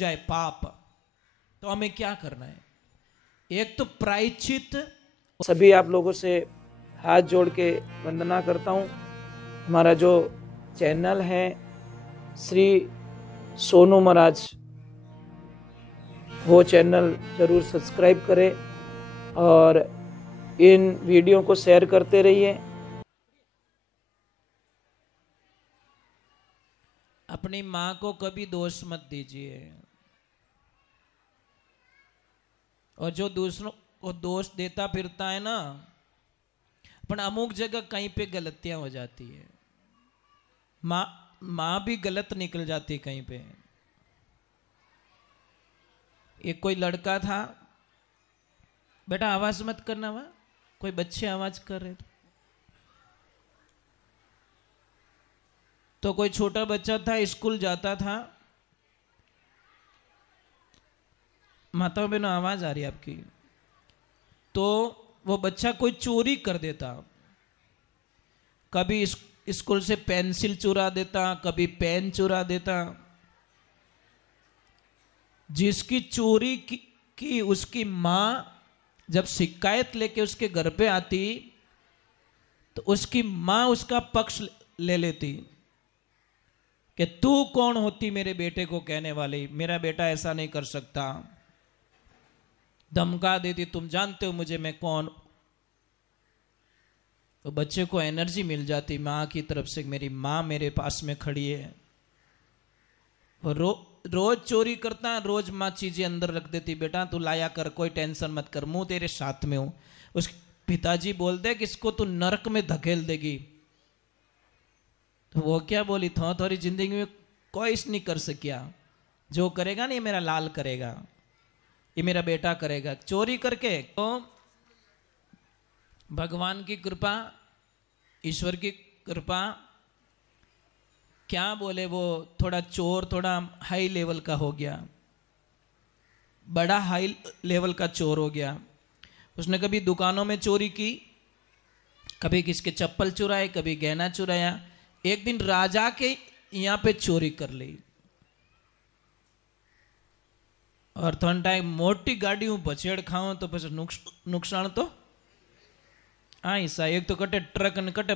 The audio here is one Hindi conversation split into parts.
जाए पाप, तो हमें क्या करना है? एक तो प्रायश्चित। सभी आप लोगों से हाथ जोड़ के वंदना करता हूँ। हमारा जो चैनल है श्री सोनू महाराज, वो चैनल जरूर सब्सक्राइब करें और इन वीडियो को शेयर करते रहिए। अपनी माँ को कभी दोष मत दीजिए, और जो दूसरों को दोष देता फिरता है ना, पर अमुक जगह कहीं पे गलतियां हो जाती है। माँ माँ भी गलत निकल जाती है कहीं पे। एक कोई लड़का था, बेटा आवाज मत करना, वहां कोई बच्चे आवाज कर रहे थे। तो कोई छोटा बच्चा था, स्कूल जाता था। माता बहनों आवाज आ रही है आपकी? तो वो बच्चा कोई चोरी कर देता, कभी स्कूल से पेंसिल चुरा देता, कभी पेन चुरा देता। जिसकी चोरी की उसकी माँ जब शिकायत लेके उसके घर पे आती, तो उसकी माँ उसका पक्ष ले लेती कि तू कौन होती मेरे बेटे को कहने वाली, मेरा बेटा ऐसा नहीं कर सकता। धमका देती, तुम जानते हो मुझे, मैं कौन। तो बच्चे को एनर्जी मिल जाती माँ की तरफ से, मेरी माँ मेरे पास में खड़ी है। और रोज चोरी करता, रोज माँ चीजें अंदर रख देती, बेटा तू लाया कर, कोई टेंशन मत कर, मुंह तेरे साथ में हूं। उसके पिताजी बोलते कि इसको तू नरक में धकेल देगी। तो वो क्या बोली, थोड़ी जिंदगी में कोई नहीं कर सकिया, जो करेगा ना ये मेरा लाल करेगा, ये मेरा बेटा करेगा। चोरी करके तो भगवान की कृपा, ईश्वर की कृपा, क्या बोले, वो थोड़ा चोर थोड़ा हाई लेवल का हो गया, बड़ा हाई लेवल का चोर हो गया। उसने कभी दुकानों में चोरी की, कभी किसके चप्पल चुराए, कभी गहना चुराया। एक दिन राजा के यहाँ पे चोरी कर ली, और थोड़ा टाइम मोटी गाड़ी हूँ बचेड़ खाऊं तो પછી नुकसान तो एक तो कटे ट्रक ने कटे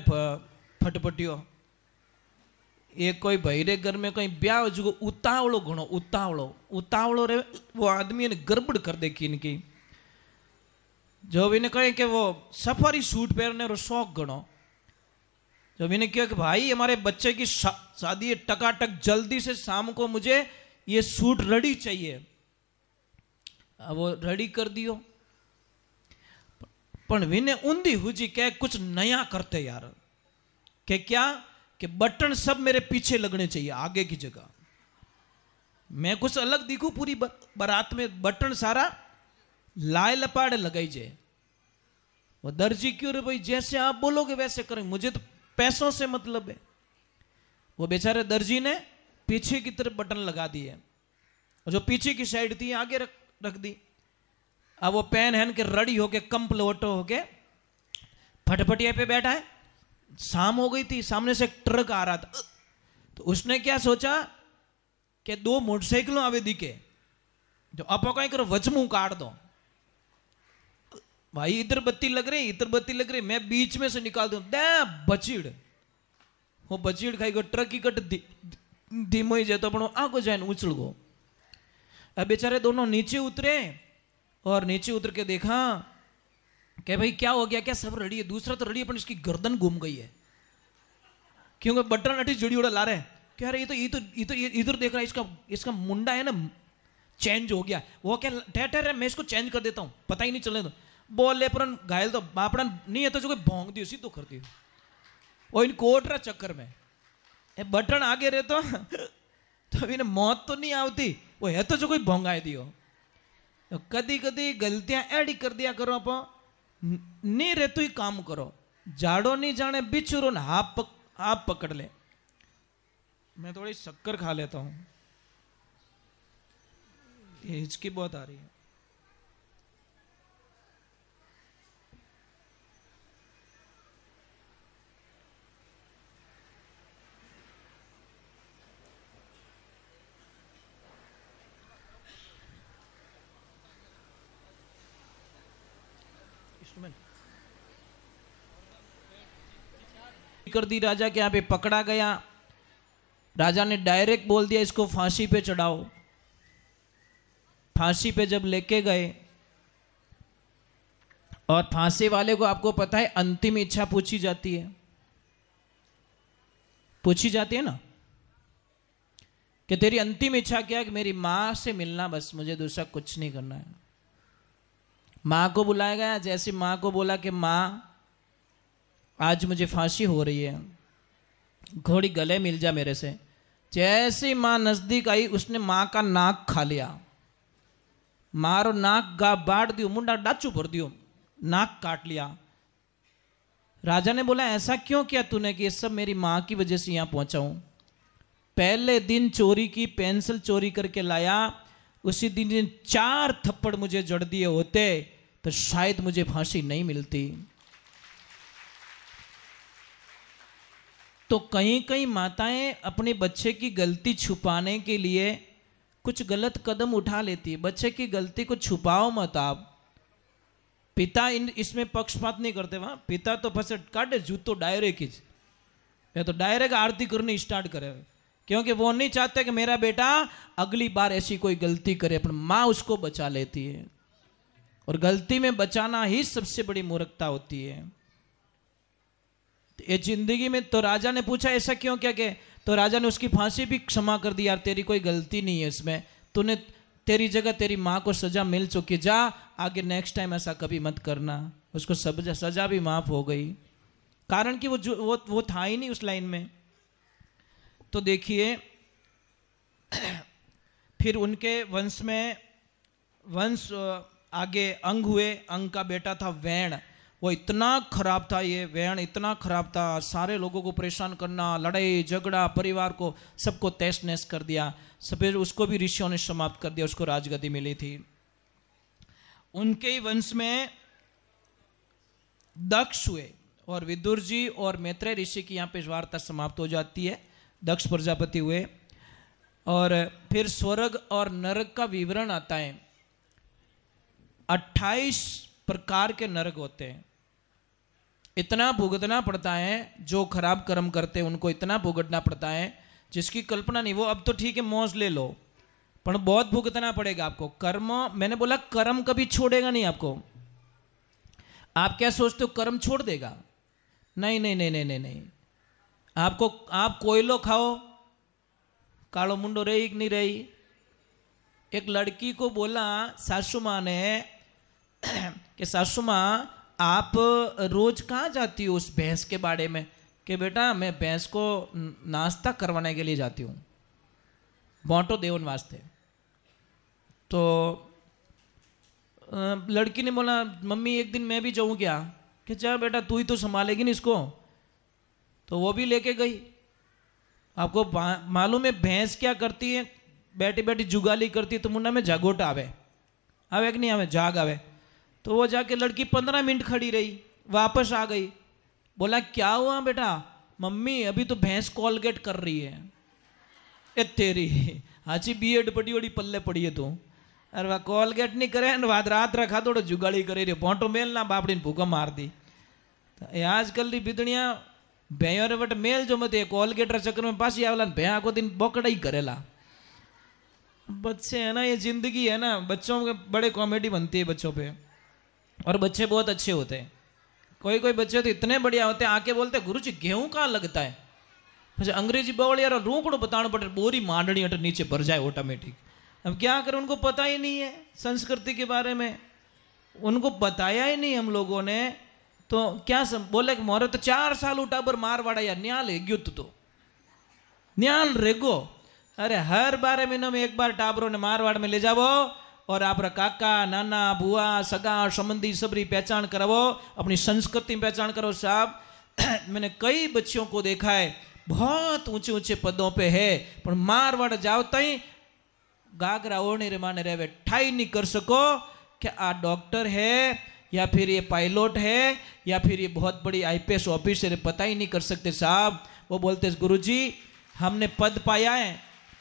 फटफटियो। एक कोई भैरे घर में कोई ब्याह जो उतावड़ो घणो, उतावड़ो रे वो आदमी ने गड़बड़ कर देखी इनकी। जो भी ने कहे कि वो सफारी सूट पहनने रो शौक घणो। जो भी ने कहा कि भाई हमारे बच्चे की शादी है, टकाटक जल्दी से शाम को मुझे ये सूट रेडी चाहिए। अब वो रेडी कर दियो, पण विने ऊंधी हुजी के कुछ नया करते यार। के क्या कि बटन सब मेरे पीछे लगने चाहिए, आगे की जगह मैं कुछ अलग दिखूं। पूरी बारात में बटन सारा लाए लपाड़े लगाई जे। वो दर्जी क्यों रे भाई, जैसे आप बोलोगे वैसे करें, मुझे तो पैसों से मतलब है। वो बेचारे दर्जी ने पीछे की तरफ बटन लगा दिए, और जो पीछे की साइड थी आगे रख दी। अब वो पेन हैन के रड़ी होके कंप्लोटो होके फटफटिया पे बैठा है। शाम हो गई थी, सामने से एक ट्रक आ रहा था। तो उसने क्या सोचा कि दो मोटरसाइकिलों आवे दिखे, जो आप कहीं करो वचमू काट दो। भाई इधर बत्ती लग रही, इधर बत्ती लग रही, मैं बीच में से निकाल दूं, दे बचीड़। वो बचीड़ खाई गो, ट्रक की कट धीमो ही जाए तो अपनो आगो जाए उछल गो। अब बेचारे दोनों नीचे उतरे, और नीचे उतर के देखा कि भाई क्या हो गया, क्या सब रेडी है। दूसरा तो रेडी है, पर इसकी गर्दन घूम गई है, क्योंकि बटन अटी जुड़ी उड़ा ला रहे। क्या रहे, ये तो इधर देख रहा है, इसका मुंडा है ना चेंज हो गया। वो क्या ठहर है, मैं इसको चेंज कर देता हूँ, पता ही नहीं चले। तो बोले पर घायल तो बापड़ा नहीं है, तो जो कोई भोंग दियो सीधो कर दियो। वो इन कोट रहा चक्कर में बटन आगे रहे तो इन्हें मौत तो नहीं आती, वो है तो जो कोई भोंगाए दियो। तो कदी कदी गलतियां एडी कर दिया करो, आप नहीं रहते ही काम करो। जाड़ो नहीं जाने बिछुरो ना आप पकड़ ले। मैं थोड़ी शक्कर खा लेता हूं, हिचकी बहुत आ रही है। कर दी राजा के यहाँ पे, पकड़ा गया। राजा ने डायरेक्ट बोल दिया इसको फांसी पे चढ़ाओ। फांसी पे जब लेके गए और फांसी वाले को आपको पता है अंतिम इच्छा पूछी जाती है, पूछी जाती है ना कि तेरी अंतिम इच्छा क्या है? कि मेरी मां से मिलना, बस मुझे दूसरा कुछ नहीं करना है। मां को बुलाया गया। जैसे मां को बोला कि मां आज मुझे फांसी हो रही है, घोड़ी गले मिल जा मेरे से। जैसे मां नजदीक आई उसने मां का नाक खा लिया। मारो नाक गा बांट दियो, मुंडा डाचू भर दियो, नाक काट लिया। राजा ने बोला ऐसा क्यों किया तूने कि ये सब मेरी मां की वजह से यहां पहुंचा हूं। पहले दिन चोरी की, पेंसिल चोरी करके लाया, उसी दिन 4 थप्पड़ मुझे जड़ दिए होते तो शायद मुझे फांसी नहीं मिलती। तो कहीं कहीं माताएं अपने बच्चे की गलती छुपाने के लिए कुछ गलत कदम उठा लेती है। बच्चे की गलती को छुपाओ मत आप। पिता इसमें पक्षपात नहीं करते। वहां पिता तो फंसे काटे जूतो डायरेक्ट ही, या तो डायरेक्ट आरती करनी स्टार्ट करे, क्योंकि वो नहीं चाहते कि मेरा बेटा अगली बार ऐसी कोई गलती करे। पर माँ उसको बचा लेती है, और गलती में बचाना ही सबसे बड़ी मूर्खता होती है। ये जिंदगी में तो राजा ने पूछा ऐसा क्यों क्या के, तो राजा ने उसकी फांसी भी क्षमा कर दी। यार तेरी कोई गलती नहीं है इसमें, तूने, तेरी जगह तेरी माँ को सजा मिल चुकी, जा आगे नेक्स्ट टाइम ऐसा कभी मत करना। उसको सजा भी माफ हो गई, कारण कि वो था ही नहीं उस लाइन में। तो देखिए फिर उनके वंश में आगे अंग हुए। अंग का बेटा था वैण। वो इतना खराब था, ये वैण इतना खराब था, सारे लोगों को परेशान करना, लड़ाई झगड़ा, परिवार को सबको तहस नहस कर दिया। फिर उसको भी ऋषियों ने समाप्त कर दिया, उसको राजगद्दी मिली थी। उनके ही वंश में दक्ष हुए, और विदुर जी और मैत्रेय ऋषि की यहाँ पे वार्ता समाप्त हो जाती है। दक्ष प्रजापति हुए, और फिर स्वर्ग और नरक का विवरण आता है। 28 प्रकार के नरक होते हैं। इतना भुगतना पड़ता है, जो खराब कर्म करते हैं उनको इतना भुगतना पड़ता है जिसकी कल्पना नहीं। वो अब तो ठीक है मौज ले लो, पर बहुत भुगतना पड़ेगा आपको। कर्म, मैंने बोला कर्म कभी छोड़ेगा नहीं आपको। आप क्या सोचते हो कर्म छोड़ देगा? नहीं नहीं नहीं नहीं नहीं नहीं। आपको, आप कोयलो खाओ, कालो मुंडो रही कि नहीं रही। एक लड़की को बोला सासू माँ ने कि सासू माँ आप रोज कहाँ जाती हो उस भैंस के बाड़े में? कि बेटा मैं भैंस को नाश्ता करवाने के लिए जाती हूँ, बांटो देवन वास्ते। तो लड़की ने बोला मम्मी एक दिन मैं भी जाऊँ क्या? कि जा बेटा, तू ही तो संभालेगी ना इसको। तो वो भी लेके गई। आपको मालूम है भैंस क्या करती है? बैठी बैठी जुगाली करती है, तो मुंडा में जागोट आवे कि नहीं आवे? जाग आवे। तो वो जाके लड़की 15 मिनट खड़ी रही, वापस आ गई। बोला क्या हुआ बेटा? मम्मी अभी तो भैंस कॉलगेट कर रही है। ए तेरी हाची बीएड पड़ी बड़ी पल्ले पड़ी है तू। अरे वह कॉलगेट नहीं करे, रात रखा थोड़ा जुगाड़ी करे रे, पोटो मेल ना बापड़ी ने भूखा मार दी। तो आजकल की बिदड़िया भैया रे वट मेल जो मत कॉलगेट चक्कर में पासी आवेला, भैया को दिन बोकड़ा ही करेला। बच्चे है ना, ये जिंदगी है ना, बच्चों के बड़े कॉमेडी बनती है बच्चों पे, और बच्चे बहुत अच्छे होते हैं। कोई कोई बच्चे तो इतने बढ़िया होते हैं, आके बोलते हैं गुरुजी गेहूं कहाँ लगता है? अच्छा अंग्रेजी बोल यार, रूकड़ो बताना पड़े, बोरी मांडनी अटर नीचे भर जाए ऑटोमेटिक। अब क्या करें, उनको पता ही नहीं है संस्कृति के बारे में, उनको बताया ही नहीं हम लोगों ने। तो क्या बोले कि मोरे तो 4 साल उठाबर मारवाड़ा यार, न्याल है ग्युत तो न्याल रेगो। अरे हर 12 महीनों में एक बार टाबरों ने मारवाड़ में ले जाओ, और आप काका नाना बुआ सगा संबंधी सबरी पहचान करावो, अपनी संस्कृति पहचान करो। साहब मैंने कई बच्चों को देखा है बहुत ऊंचे ऊंचे पदों पे है, पर मारवाड़ जाओ तई गागरा ओढ़ने रे माने रहे, ठाई नहीं कर सको कि आ डॉक्टर है या फिर ये पायलट है या फिर ये बहुत बड़ी आईपीएस ऑफिसर है, पता ही नहीं कर सकते साहब। वो बोलते गुरुजी हमने पद पाया है,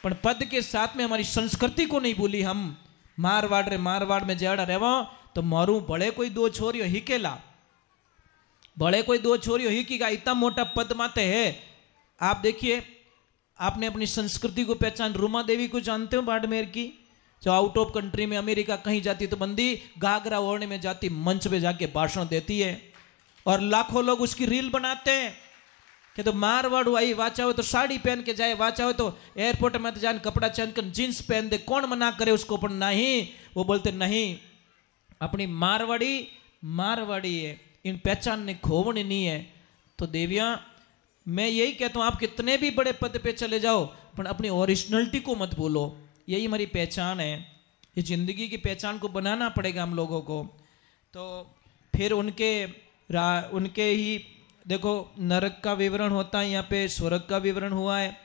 पर पद के साथ में हमारी संस्कृति को नहीं भूली। हम मारवाड़ में जड़ा रहो तो मारू बड़े कोई 2 छोरियों हिकेला, भले कोई दो छोरी ही की का इतना मोटा पद माते है। आप देखिए, आपने अपनी संस्कृति को पहचान, रूमा देवी को जानते हो बाड़मेर की, जो आउट ऑफ कंट्री में अमेरिका कहीं जाती तो बंदी घाघरा ओढ़ने में जाती, मंच पे जाके भाषण देती है और लाखों लोग उसकी रील बनाते हैं कि तो मारवाड़ आई वाचा हो तो साड़ी पहन के जाए, वाचा हो तो एयरपोर्ट में तो जान कपड़ा चेंज कर जींस पहन दे, कौन मना करे उसको। पर नहीं, वो बोलते नहीं, अपनी मारवाड़ी मारवाड़ी है, इन पहचान ने खोवनी नहीं है। तो देवियां, मैं यही कहता हूं, आप कितने भी बड़े पद पे चले जाओ पर अपनी ओरिजिनलिटी को मत भूलो। यही हमारी पहचान है, ये जिंदगी की पहचान को बनाना पड़ेगा हम लोगों को। तो फिर उनके ही देखो, नरक का विवरण होता है, यहाँ पे स्वर्ग का विवरण हुआ है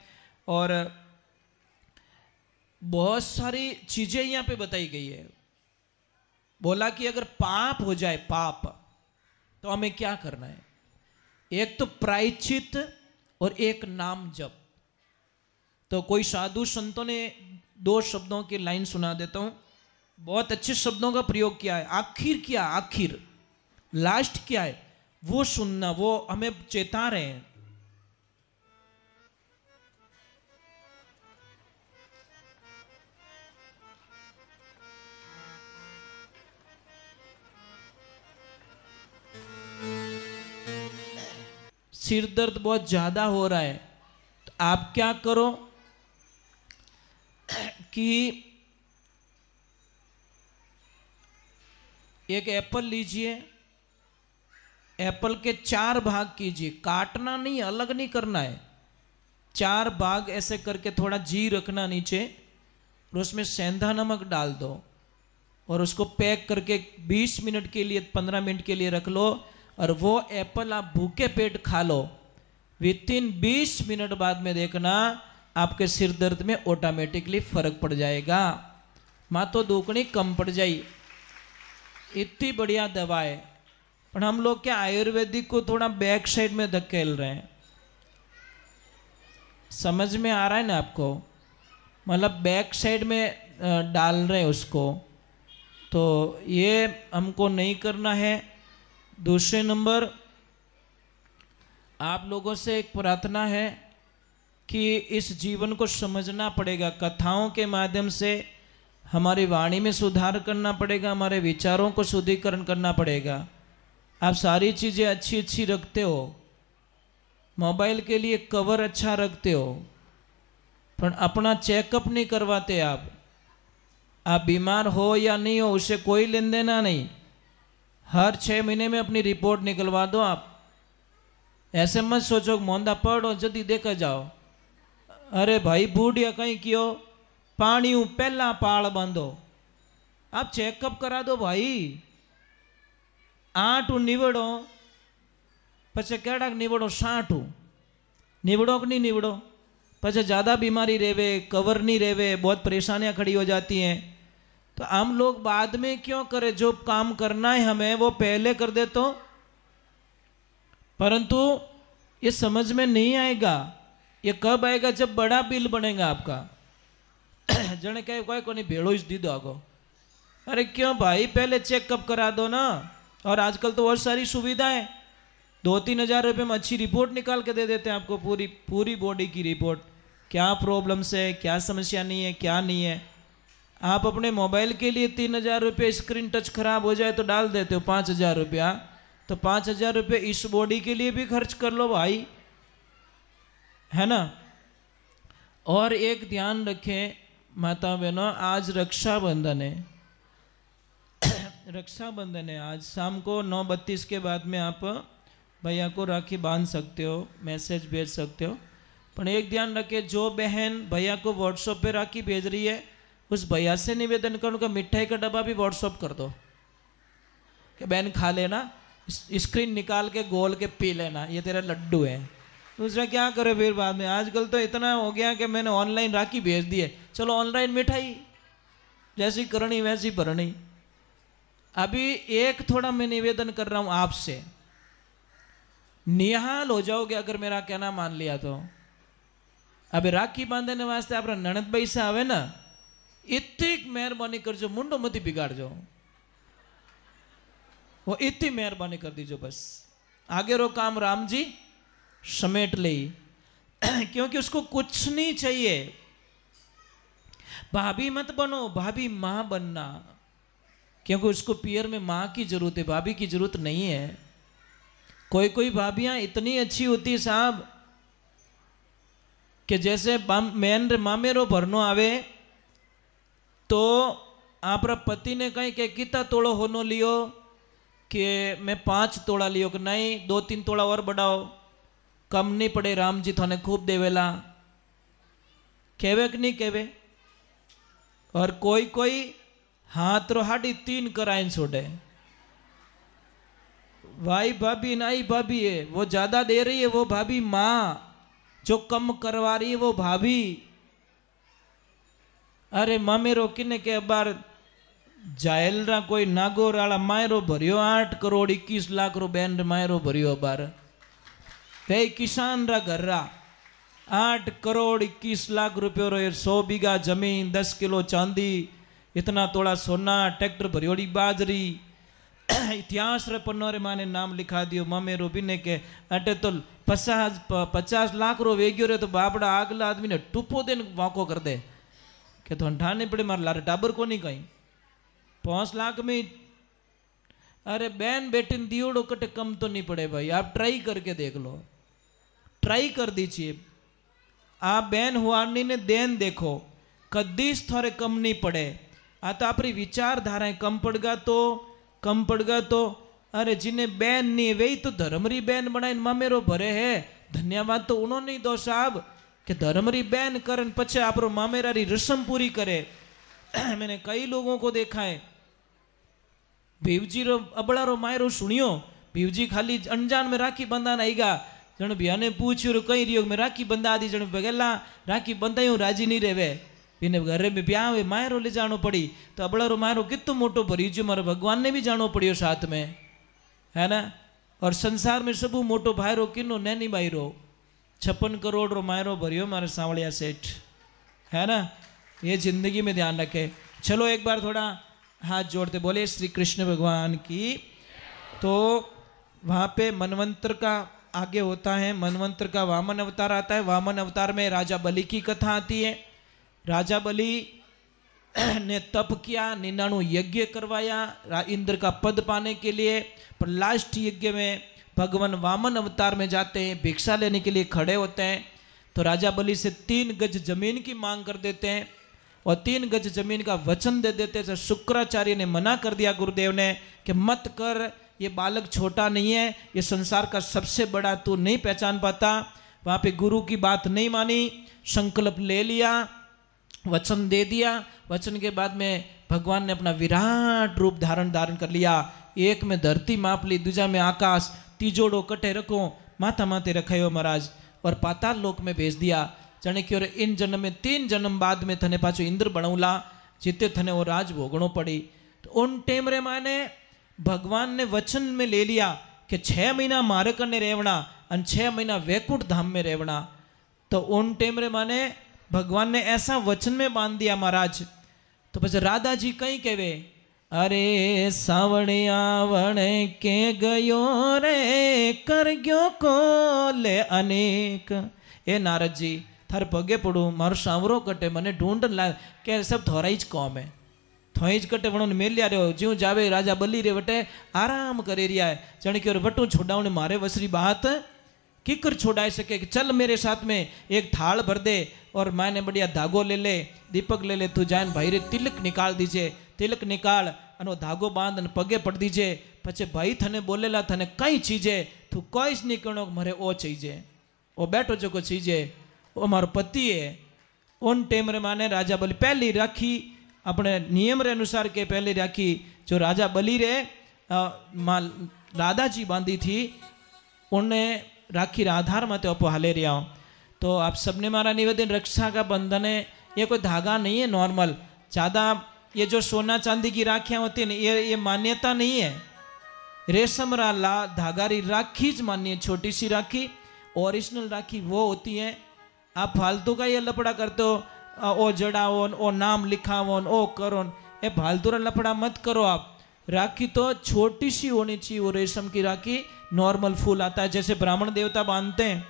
और बहुत सारी चीजें यहाँ पे बताई गई है। बोला कि अगर पाप हो जाए, पाप, तो हमें क्या करना है। एक तो प्रायश्चित और एक नाम जप। तो कोई साधु संतों ने दो शब्दों की लाइन सुना देता हूं, बहुत अच्छे शब्दों का प्रयोग किया है। आखिर क्या, आखिर लास्ट क्या है वो सुनना, वो हमें चेता रहे हैं। सिर दर्द बहुत ज्यादा हो रहा है तो आप क्या करो कि एक एप्पल लीजिए, एप्पल के 4 भाग कीजिए, काटना नहीं, अलग नहीं करना है, 4 भाग ऐसे करके थोड़ा जी रखना नीचे और उसमें सेंधा नमक डाल दो और उसको पैक करके 20 मिनट के लिए, 15 मिनट के लिए रख लो और वो एप्पल आप भूखे पेट खा लो। विथिन 20 मिनट बाद में देखना आपके सिर दर्द में ऑटोमेटिकली फर्क पड़ जाएगा, मातो दुखनी कम पड़ जाए। इतनी बढ़िया दवा है। पर हम लोग क्या आयुर्वेदिक को थोड़ा बैक साइड में धकेल रहे हैं, समझ में आ रहा है ना आपको, मतलब बैक साइड में डाल रहे हैं उसको, तो ये हमको नहीं करना है। दूसरे नंबर, आप लोगों से एक प्रार्थना है कि इस जीवन को समझना पड़ेगा, कथाओं के माध्यम से हमारी वाणी में सुधार करना पड़ेगा, हमारे विचारों को शुद्धिकरण करना पड़ेगा। आप सारी चीज़ें अच्छी अच्छी रखते हो, मोबाइल के लिए कवर अच्छा रखते हो, पर अपना चेकअप नहीं करवाते। आप बीमार हो या नहीं हो उससे कोई लेन देना नहीं, हर 6 महीने में अपनी रिपोर्ट निकलवा दो। आप ऐसे मत सोचो मोंदा पड़ो जल्दी देखा जाओ। अरे भाई बूढ़िया कहीं क्यों, पानी पहला पाल बांधो, आप चेकअप करा दो भाई। आठू निवड़ो पचे केड़ा निवड़ो, 60 निवड़ो कि नहीं निवड़ो, पचे ज़्यादा बीमारी रेवे, कवर नहीं रेवे, बहुत परेशानियां खड़ी हो जाती हैं। तो हम लोग बाद में क्यों करें, जो काम करना है हमें वो पहले कर दे तो। परंतु ये समझ में नहीं आएगा, ये कब आएगा, जब बड़ा बिल बनेगा आपका। जने कहे कोई को नहीं भेड़ो इस दी दो आगो, अरे क्यों भाई पहले चेकअप करा दो ना। और आजकल तो और सारी सुविधाएं, 2-3 हज़ार रुपये में अच्छी रिपोर्ट निकाल के दे देते हैं आपको, पूरी बॉडी की रिपोर्ट, क्या प्रॉब्लम्स है, क्या समस्या नहीं है, क्या नहीं है। आप अपने मोबाइल के लिए 3,000 रुपये स्क्रीन टच खराब हो जाए तो डाल देते हो 5,000 रुपया, तो 5,000 रुपये इस बॉडी के लिए भी खर्च कर लो भाई, है ना। और एक ध्यान रखें माता बहनों, आज रक्षाबंधन है, रक्षाबंधन है। आज शाम को 9:32 के बाद में आप भैया को राखी बांध सकते हो, मैसेज भेज सकते हो। पर एक ध्यान रखें, जो बहन भैया को व्हाट्सएप पे राखी भेज रही है उस भैया से निवेदन करूँ का मिठाई का डब्बा भी व्हाट्सएप कर दो कि बहन खा लेना, स्क्रीन निकाल के गोल के पी लेना, ये तेरा लड्डू है। दूसरा क्या करे फिर बाद में, आजकल तो इतना हो गया कि मैंने ऑनलाइन राखी भेज दी है, चलो ऑनलाइन मिठाई, जैसी करनी वैसी भरनी। अभी एक थोड़ा मैं निवेदन कर रहा हूं आपसे, निहाल हो जाओगे अगर मेरा कहना मान लिया तो। अभी राखी बांधने वास्ते आप ननद भाई से आवे ना, इतनी मेहरबानी करजो, मुंडो मती बिगाड़जो, वो इतनी मेहरबानी कर दीजो बस। आगे रो काम राम जी समेट ले क्योंकि उसको कुछ नहीं चाहिए। भाभी मत बनो, भाभी मां बनना, क्योंकि उसको पियर में मां की जरूरत है, भाभी की जरूरत नहीं है। कोई कोई भाभियां इतनी अच्छी होती है साहब कि जैसे मेन मामेरो भरनो आवे तो आप पति ने कहीं के कितना तोड़ो होनो लियो कि मैं 5 तोड़ा लियो, कि नहीं 2-3 तोड़ा और बढ़ाओ, कम नहीं पड़े, राम जी थाने खूब देवेला, कहवे कि नहीं कहवे। और कोई कोई हाथ रो 3.5 कराइन छोड़े, भाई भाभी नाई भाभी है वो ज्यादा दे रही है, वो भाभी माँ, जो कम करवा रही है वो भाभी। अरे मामेरो किने के बार जायल रा कोई नागोर वाला मायरो भरियो 8 करोड़ 21 लाख रो बैंड मायरो भरियो बार भाई किसान रा घर रा 8 करोड़ 21 लाख रुपयो रो 100 बीघा जमीन 10 किलो चांदी इतना तोड़ा सोना ट्रैक्टर भरियोड़ी बाजरी इतिहास रे पन्नो रे माने नाम लिखा दियो मामेरो बिने के अटे तो 50 लाख रो वेग्यो रे तो बापड़ा आगला आदमी ने टूपो देन वाको कर दे के तो ठाने पड़े मार लारे टाबर को नहीं कहीं 5 लाख में। अरे बैन बेटी दियोड़ो कटे कम तो नहीं पड़े भाई, आप ट्राई करके देख लो, ट्राई कर दीजिए आप बैन हुआनी ने देन देखो कदीस थोड़े कम नहीं पड़े। आ तो अपनी विचारधाराएं कम पड़गा तो अरे जिन्हें बैन नहीं वही तो धर्मरी बैन बनाए मामेरो भरे है, धन्यवाद तो उन्होंने ही दो साहब कि धर्मरी बैन करन पछे आप मामेरारी रस्म पूरी करे। मैंने कई लोगों को देखा है, भीवजी रो अबड़ा रो मायरो सुनियो, भीवजी खाली अनजान में राखी बंधान आईगा, जन भैया ने पूछ्यो कई रियो में राखी बंधा दी, जन बगेला राखी बंधाई राजी नहीं रेवे, बिने घरे में ब्याह हुए मायरो ले जानो पड़ी, तो अबड़ा रो मायरो कितो मोटो भरी जो मारे भगवान ने भी जानो पड़ियो साथ में, है ना। और संसार में सबू मोटो भाईरो किनो नैनी भाईरो 56 करोड़ रो मायरो भरियो मारे सांवलिया सेठ, है ना। ये जिंदगी में ध्यान रखे। चलो एक बार थोड़ा हाथ जोड़ते बोले श्री कृष्ण भगवान की। तो वहाँ पे मनवंतर का आगे होता है, मनवंतर का वामन अवतार आता है, वामन अवतार में राजा बलि की कथा आती है। राजा बलि ने तप किया, 99 यज्ञ करवाया इंद्र का पद पाने के लिए, पर लास्ट यज्ञ में भगवान वामन अवतार में जाते हैं, भिक्षा लेने के लिए खड़े होते हैं, तो राजा बलि से 3 गज जमीन की मांग कर देते हैं और 3 गज जमीन का वचन दे देते हैं। शुक्राचार्य ने मना कर दिया गुरुदेव ने कि मत कर, ये बालक छोटा नहीं है, ये संसार का सबसे बड़ा तू नहीं पहचान पाता। वहाँ पे गुरु की बात नहीं मानी, संकल्प ले लिया, वचन दे दिया। वचन के बाद में भगवान ने अपना विराट रूप धारण कर लिया। एक में धरती माप ली, दूजा में आकाश, तीजोड़ो कटे रखो, माथा माथे रखायो महाराज, और पाताल लोक में भेज दिया। जाने कि इन जन्म में 3 जन्म बाद में थने पाछो इंद्र बनौला, जिते थने वो राज भोगणो पड़ी। तो उन टेम रे माने भगवान ने वचन में ले लिया कि 6 महीना मारे करने रेवना और 6 महीना वैकुंठ धाम में रेवना। तो उन टेम रे माने भगवान ने ऐसा वचन में बांध दिया महाराज। तो बस राधा जी कहीं कहवे, अरे सावणिया वणे के गयो रे कर गयो को ले अनेक। ए नारद जी थारे पगे पड़ू, मारो सांवरो कटे, मने ढूंढन ला के सब थोड़ा ज कौम है, थोड़ी ज कटे वणो मेल लिया रहो। ज्यों जावे राजा बली रे वटे आराम करे रिया है, जण के वटू छोड़ावने मारे वसरी बात किकर छोड़ाई सके कि चल मेरे साथ में एक थाल भर दे और मैंने बढ़िया धागो ले ले, दीपक ले ले, तू जान भाई रे तिलक निकाल दीजिए, तिलक निकाल अनो धागो बांध अने पगे पड़ दीजिए। पछे भाई थने बोलेला थने कई चीजे तू कोई ज नहीं कणो, मारे ओ चीजे ओ बैठो जो को चीजे ओ मारो पति है। उन टेम रे माने राजा बलि पहली राखी अपने नियम रे अनुसार के पहले राखी जो राजा बलि रे मां राधा जी बांधी थी, उन्हें राखी आधार मत अपो हाले रिया। तो आप सबने मारा निवेदन, रक्षा का बंधन है, ये कोई धागा नहीं है नॉर्मल, ज़्यादा ये जो सोना चांदी की राखियाँ होती है ये मान्यता नहीं है। रेशम ला धागा री राखी ज मान्य, छोटी सी राखी ओरिजिनल राखी वो होती है। आप फालतू का ये लपड़ा करते हो, ओ जड़ाओ ओ नाम लिखाओ ओ करो, ये फालतू का लपड़ा मत करो आप। राखी तो छोटी सी होनी चाहिए, वो रेशम की राखी नॉर्मल फूल आता है, जैसे ब्राह्मण देवता बांधते हैं,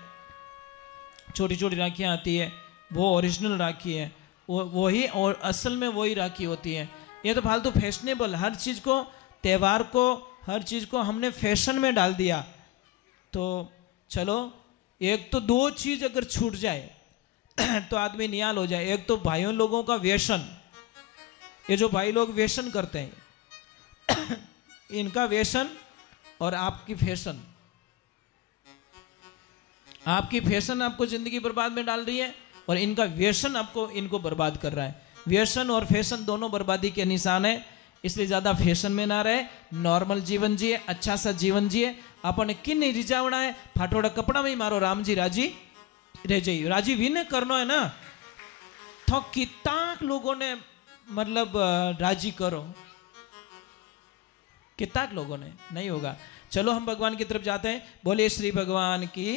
छोटी छोटी राखियाँ आती है, वो ओरिजिनल राखी है, वो वही और असल में वही राखी होती है। ये तो फालतू फैशनेबल, हर चीज़ को, त्यौहार को, हर चीज़ को हमने फैशन में डाल दिया। तो चलो, एक तो दो चीज़ अगर छूट जाए तो आदमी निहाल हो जाए। एक तो भाइयों लोगों का व्यसन, ये जो भाई लोग व्यसन करते हैं इनका व्यसन, और आपकी फैशन, आपकी फैशन आपको जिंदगी बर्बाद में डाल रही है और इनका व्यसन आपको, इनको बर्बाद कर रहा है। व्यसन और फैशन दोनों बर्बादी के निशान है, इसलिए ज्यादा फैशन में ना रहे, नॉर्मल जीवन जिए, अच्छा सा जीवन जिए। अपन किन नहीं रिझावना है, फाटोड़ा कपड़ा में ही मारो राम जी राजी रह जाइए, राजी विने करना है ना, तो कितना लोगों ने मतलब राजी करो, कितना लोगों ने, नहीं होगा। चलो हम भगवान की तरफ जाते हैं, बोले श्री भगवान की।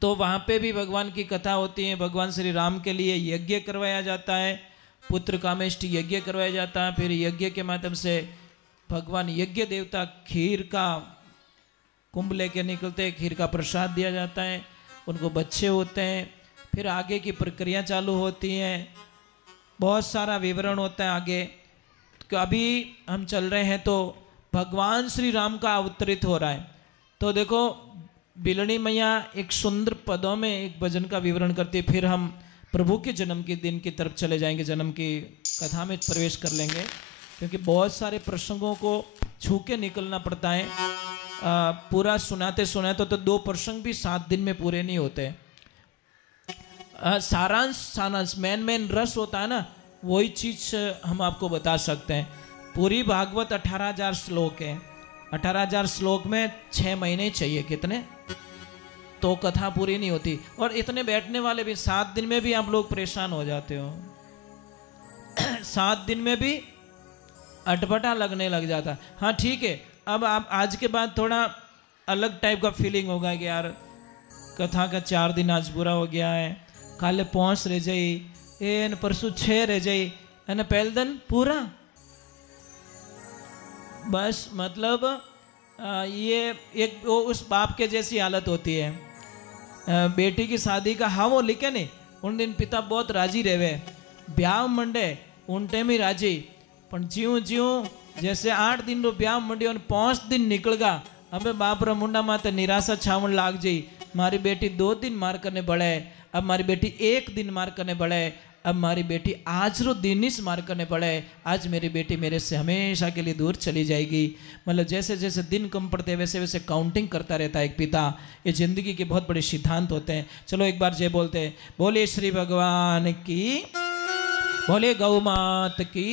तो वहां पे भी भगवान की कथा होती है, भगवान श्री राम के लिए यज्ञ करवाया जाता है, पुत्र कामेष्टि यज्ञ करवाया जाता है। फिर यज्ञ के माध्यम से भगवान यज्ञ देवता खीर का कुंभ लेके निकलते हैं, खीर का प्रसाद दिया जाता है, उनको बच्चे होते हैं। फिर आगे की प्रक्रिया चालू होती है, बहुत सारा विवरण होता है आगे। तो अभी हम चल रहे हैं तो भगवान श्री राम का अवतरित हो रहा है। तो देखो बिलनी मैया एक सुंदर पदों में एक भजन का विवरण करती है, फिर हम प्रभु के जन्म के दिन की तरफ चले जाएंगे, जन्म की कथा में प्रवेश कर लेंगे, क्योंकि बहुत सारे प्रसंगों को छू के निकलना पड़ता है। पूरा सुनाते सुनाते तो 2 प्रसंग भी 7 दिन में पूरे नहीं होते। सारांश मेन रस होता है ना, वही चीज हम आपको बता सकते हैं। पूरी भागवत 18,000 श्लोक है, 18,000 श्लोक में 6 महीने चाहिए, कितने, तो कथा पूरी नहीं होती। और इतने बैठने वाले भी 7 दिन में भी आप लोग परेशान हो जाते हो 7 दिन में भी अटपटा लगने लग जाता। हाँ ठीक है, अब आप आज के बाद थोड़ा अलग टाइप का फीलिंग होगा कि यार कथा का 4 दिन आज पूरा हो गया है, काले 5 रह जाई, परसों 6 रह जाई, है ना, पहले दिन पूरा। बस मतलब ये एक वो उस बाप के जैसी हालत होती है। बेटी की शादी का हाँ वो लिखे नहीं, उन दिन पिता बहुत राजी रहे, ब्याह मंडे उन टाइम ही राजी, पर ज्यों ज्यों जैसे 8 दिन रो ब्याह मंडी और 5 दिन निकल गा, अबे बाप रा मुंडा माते निराशा छावण लाग जाई। मारी बेटी 2 दिन मार करने बढ़े, अब मारी बेटी 1 दिन मार करने बढ़े, अब मारी बेटी आज रो दिन ही मार करने पड़े, आज मेरी बेटी मेरे से हमेशा के लिए दूर चली जाएगी। मतलब जैसे जैसे दिन कम पड़ते हैं वैसे वैसे काउंटिंग करता रहता है एक पिता। ये जिंदगी के बहुत बड़े सिद्धांत होते हैं। चलो एक बार जय बोलते हैं, बोले श्री भगवान की, बोले गौ मात की।